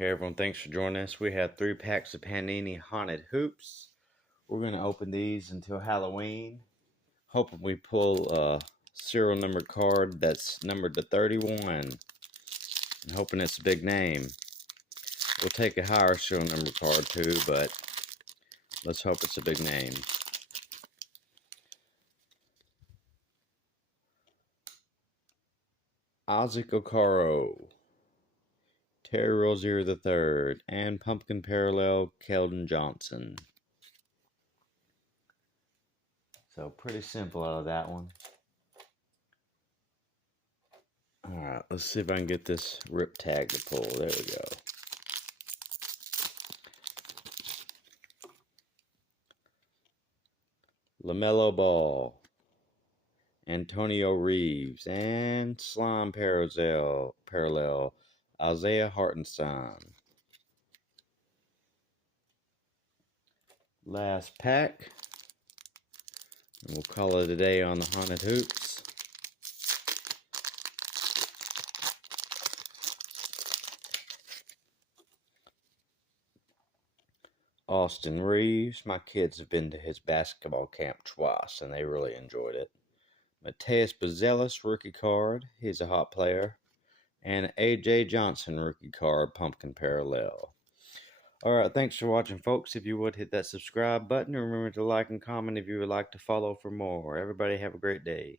Hey everyone, thanks for joining us. We have 3 packs of Panini Haunted Hoops. We're going to open these until Halloween. Hoping we pull a serial number card that's numbered to 31. And hoping it's a big name. We'll take a higher serial number card too, but let's hope it's a big name. Isaac Okaro, Terry Rozier III, and Pumpkin Parallel Keldon Johnson. So pretty simple out of that one. Alright, let's see if I can get this rip tag to pull. There we go. LaMelo Ball, Antonio Reeves, and Slime Parallel, Isaiah Hartenstein. Last pack, and we'll call it a day on the Haunted Hoops. Austin Reeves. My kids have been to his basketball camp twice, and they really enjoyed it. Mateus Bazelis, rookie card. He's a hot player. And A.J. Johnson, rookie card, Pumpkin Parallel. Alright, thanks for watching, folks. If you would, hit that subscribe button. And remember to like and comment if you would like to follow for more. Everybody have a great day.